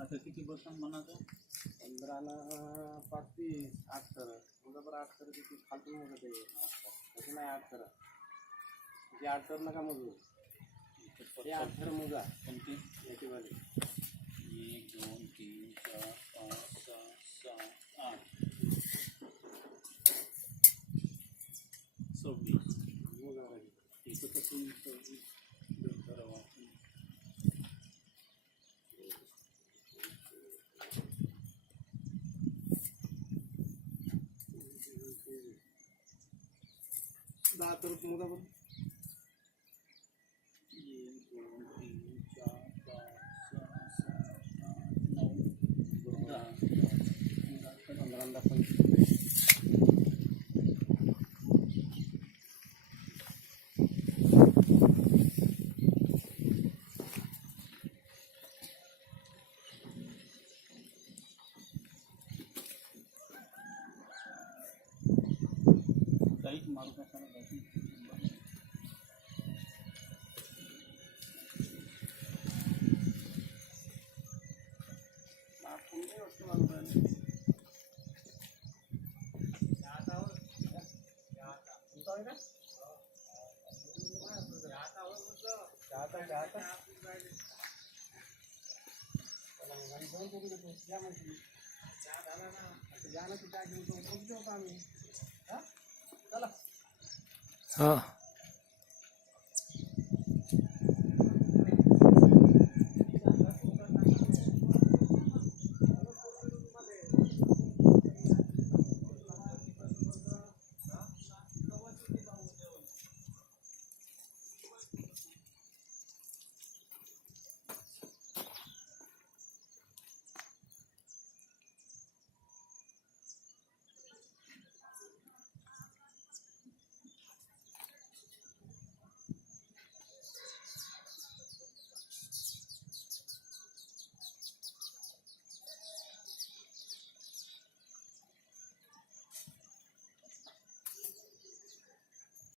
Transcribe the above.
आता किती बसून म्हणायचं 15ला 5 30 8 तर मुलं बरं 8 तर किती खालतून होतं ते तसं नाही 8 तर ते 8 तर नका मोजू ते 8 तर मोजा कोणती याचीवाली 1 2 3 4 5 6 7 8 26 मोजा एकपासून 26 करावं दहा तर मोजा बरं 1 2 3 4 5 6 7 8 9 10 15 काहीच मारू कशाला पाहिजे चला हाँ